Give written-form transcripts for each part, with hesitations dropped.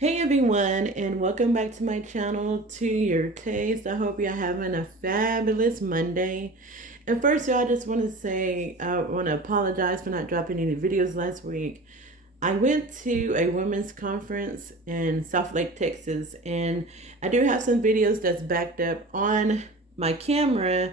Hey everyone, and welcome back to my channel, To Your Taste. I hope you're having a fabulous Monday. And first, y'all, I just want to say I want to apologize for not dropping any videos last week. I went to a women's conference in South Lake, Texas, and I do have some videos that's backed up on my camera,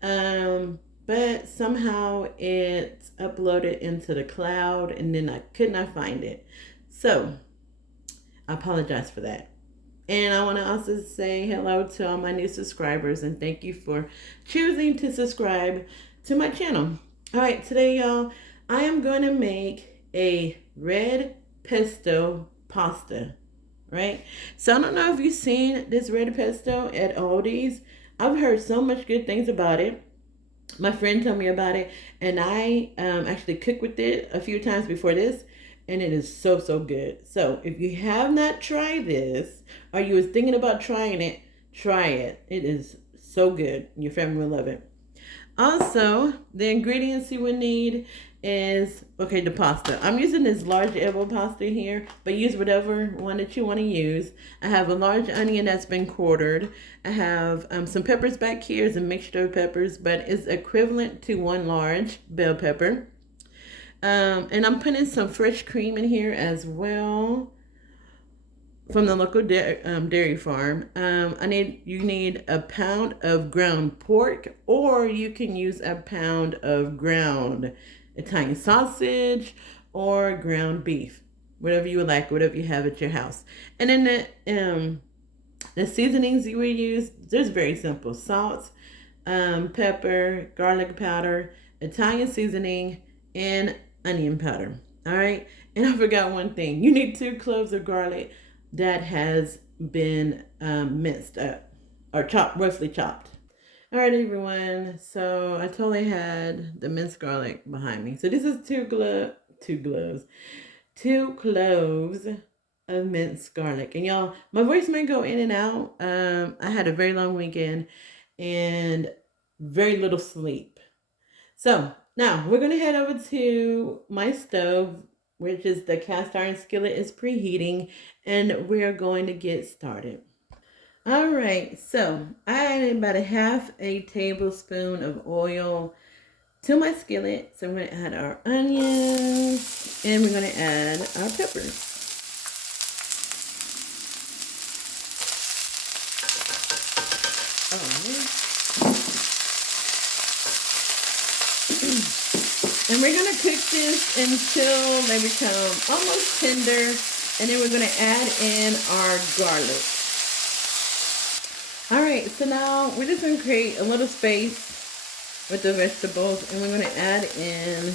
but somehow it's uploaded into the cloud, and then I could not find it. So I apologize for that. And I want to also say hello to all my new subscribers and thank you for choosing to subscribe to my channel. All right, today, y'all, I am going to make a red pesto pasta, right? So I don't know if you've seen this red pesto at Aldi's. I've heard so much good things about it. My friend told me about it, and I actually cooked with it a few times before this, and it is so good. So if you have not tried this, or you was thinking about trying it, try it. It is so good. Your family will love it. Also, the ingredients you would need is, okay, the pasta. I'm using this large elbow pasta here, but use whatever one that you want to use. I have a large onion that's been quartered. I have some peppers back here. It's a mixture of peppers, but it's equivalent to one large bell pepper. And I'm putting some fresh cream in here as well from the local dairy farm. You need a pound of ground pork, or you can use a pound of ground Italian sausage or ground beef, whatever you would like, whatever you have at your house. And then the seasonings you would use, there's very simple: salt, pepper, garlic powder, Italian seasoning, and onion powder. All right. And I forgot one thing: you need 2 cloves of garlic that has been minced up or chopped, roughly chopped. All right, everyone. So I totally had the minced garlic behind me. So this is 2 cloves of minced garlic. And y'all, my voice may go in and out. I had a very long weekend and very little sleep. So now we're gonna head over to my stove, which is the cast iron skillet is preheating, and we're going to get started. All right, so I added about a half a tablespoon of oil to my skillet. So we're gonna add our onions and we're gonna add our peppers. Oh man. And we're going to cook this until they become almost tender. And then we're going to add in our garlic. All right, so now we're just going to create a little space with the vegetables. And we're going to add in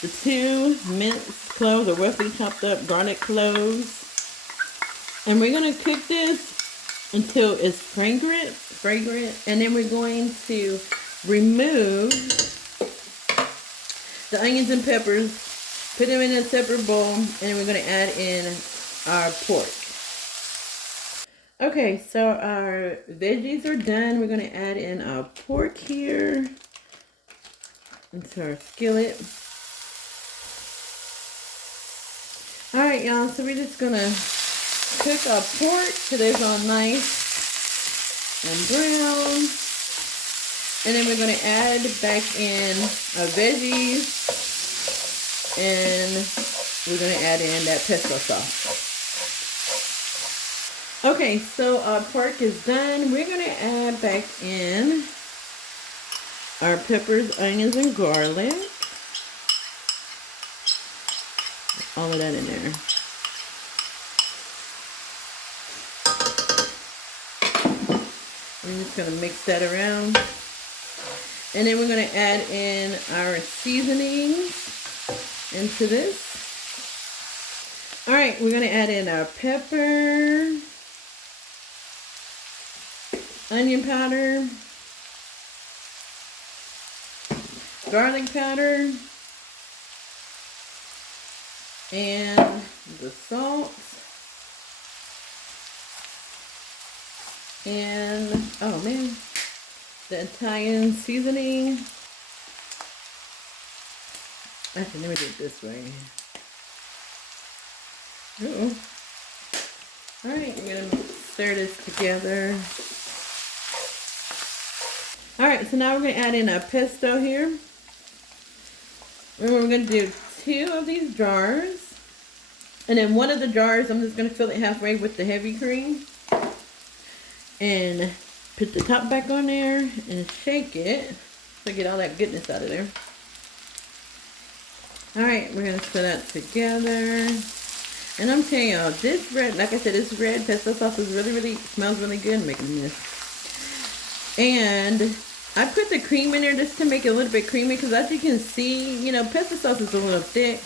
the 2 minced cloves or roughly chopped up garlic cloves. And we're going to cook this until it's fragrant. And then we're going to remove the onions and peppers, put them in a separate bowl, and then we're going to add in our pork. Okay, so our veggies are done. We're going to add in our pork here into our skillet. All right, y'all, so we're just going to cook our pork till it's all nice and brown. And then we're going to add back in our veggies. And we're going to add in that pesto sauce. Okay, so our pork is done. We're going to add back in our peppers, onions, and garlic. All of that in there. We're just going to mix that around. And then we're going to add in our seasonings into this. All right, we're going to add in our pepper, onion powder, garlic powder, and the salt. And, oh man, the Italian seasoning. Actually, let me do it this way. Uh-oh. All right, I'm gonna stir this together. All right, so now we're gonna add in a pesto here. And we're gonna do 2 of these jars. And then one of the jars, I'm just gonna fill it halfway with the heavy cream. And put the top back on there and shake it to get all that goodness out of there. All right, we're gonna stir that together. And I'm telling y'all, this red, like I said, this red pesto sauce is really, smells really good making this. And I put the cream in there just to make it a little bit creamy, because as you can see, you know, pesto sauce is a little thick.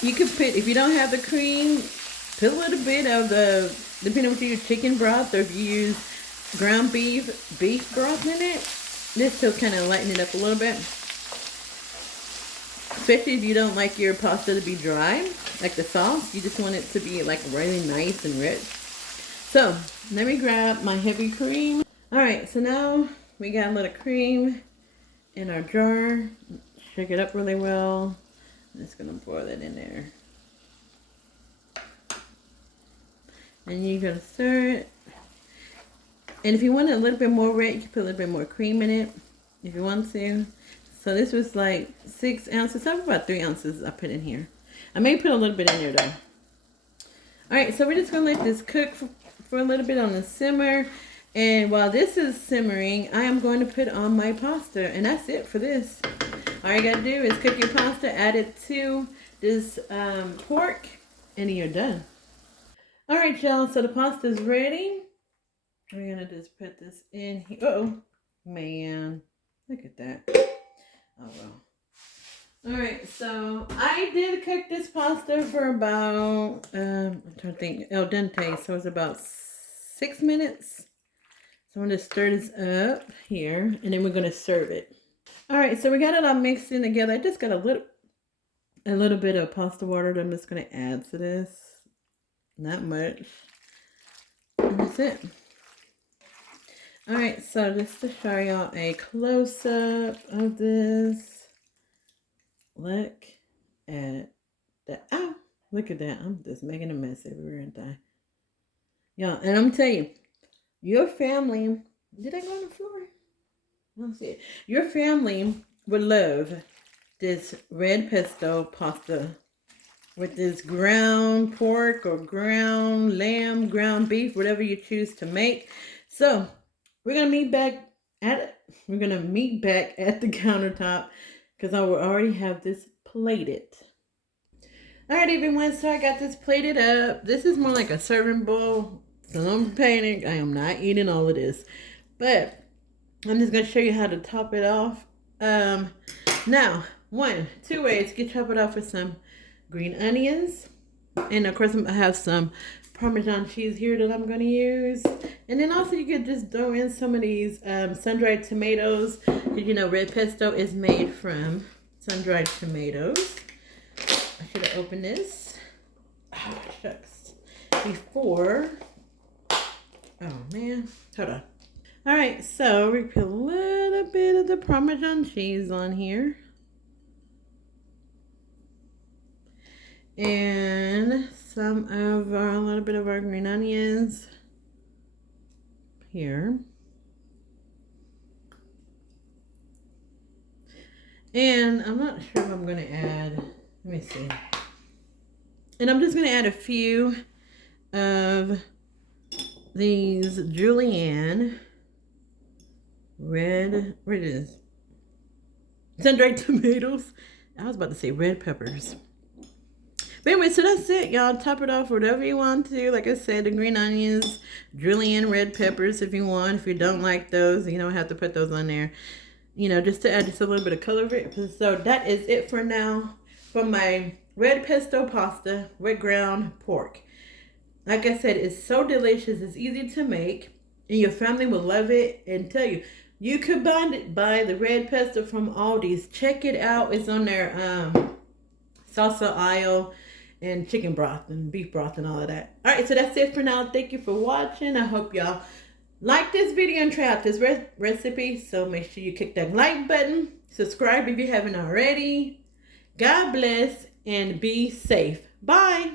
You could put, if you don't have the cream, put a little bit of the, depending on if you use chicken broth or if you use ground beef broth in it. This will kind of lighten it up a little bit. Especially if you don't like your pasta to be dry, like the sauce. You just want it to be like really nice and rich. So, let me grab my heavy cream. Alright, so now we got a little cream in our jar. Shake it up really well. I'm just going to pour that in there. And you're going to stir it. And if you want it a little bit more red, you can put a little bit more cream in it if you want to. So this was like 6 ounces. So about 3 ounces I put in here. I may put a little bit in there though. Alright, so we're just going to let this cook for a little bit on the simmer. And while this is simmering, I am going to put on my pasta. And that's it for this. All you got to do is cook your pasta, add it to this pork, and you're done. Alright, y'all, so the pasta is ready. We're going to just put this in here. Uh-oh, man, look at that. Oh, well. Alright, so I did cook this pasta for about, I'm trying to think, al dente, so it's about 6 minutes. So I'm going to stir this up here, and then we're going to serve it. Alright, so we got it all mixed in together. I just got a little bit of pasta water that I'm just going to add to this. Not much. And that's it. Alright, so just to show y'all a close-up of this. Look at that. Oh, look at that. I'm just making a mess everywhere, aren't I? Y'all, and I'm telling you, your family... Did I go on the floor? Let's see. Your family would love this red pesto pasta with this ground pork or ground lamb, ground beef, whatever you choose to make. So we're gonna meet back at the countertop because I will already have this plated. All right, everyone. So I got this plated up. This is more like a serving bowl. So don't panic. I am not eating all of this, but I'm just going to show you how to top it off. Now, 2 ways. You can top it off with some green onions. And of course, I have some Parmesan cheese here that I'm going to use. And then also you could just throw in some of these sun-dried tomatoes. Did you know red pesto is made from sun-dried tomatoes? I should have opened this. Oh, shucks. Before. Oh, man. Hold on. Alright, so we put a little bit of the Parmesan cheese on here. And a little bit of our green onions here. And I'm not sure if I'm going to add, let me see. And I'm just going to add a few of these julienne red, what it is? Sun-dried tomatoes. I was about to say red peppers. But anyway, so that's it, y'all. Top it off whatever you want to. Like I said, the green onions, julienne red peppers if you want. If you don't like those, you don't have to put those on there. You know, just to add just a little bit of color. So that is it for now for my red pesto pasta with ground pork. Like I said, it's so delicious. It's easy to make. And your family will love it. And tell you, you could buy the red pesto from Aldi's. Check it out. It's on their salsa aisle and chicken broth and beef broth and all of that. All right, so that's it for now. Thank you for watching. I hope y'all like this video and try out this recipe. So make sure you click that like button. Subscribe if you haven't already. God bless and be safe. Bye.